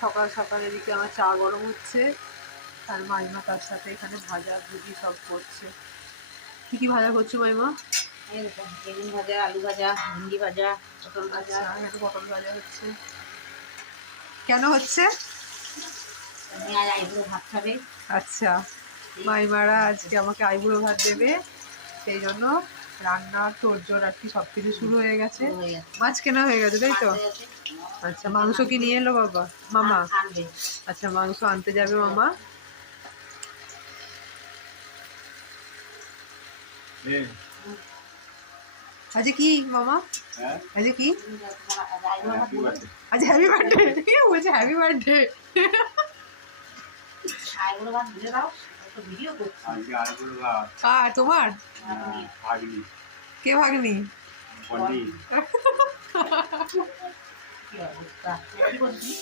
সকাল সকাল এদিকে আমার চা গরম হচ্ছে, আর মাইমা তার সাথে এখানে ভাজা ভুজি সব করছে। কি কি ভাজা করছো মাইমা? বেগুন ভাজা, আলু ভাজা, ভেন্ডি ভাজা, পটল ভাজা। আচ্ছা, এখানে পটল ভাজা হচ্ছে। কেন হচ্ছে? আর আইবুড়ো ভাত খাবে। আচ্ছা, মাইমারা আজকে আমাকে আইবুড়ো ভাত দেবে, সেই জন্য রান্না তোড়জোড় আর কি সবকিছু শুরু হয়ে গেছে। মাছ কেনা হয়ে গেছে তাই তো? আচ্ছা, মাংস কি নিয়ে এলো বাবা মামা? আনবে। আচ্ছা, মাংস আনতে যাবে মামা। আজকে কি মামা? আজকে কি? আচ্ছা, হ্যাপি বার্থডে। কে বলছে হ্যাপি বার্থডে? আইবুড়ো ভাত দিয়ে দাও, একটু ভিডিও করছি। কার? তোমার? কে ভাগ্নি? কি অবস্থা, কি করছি?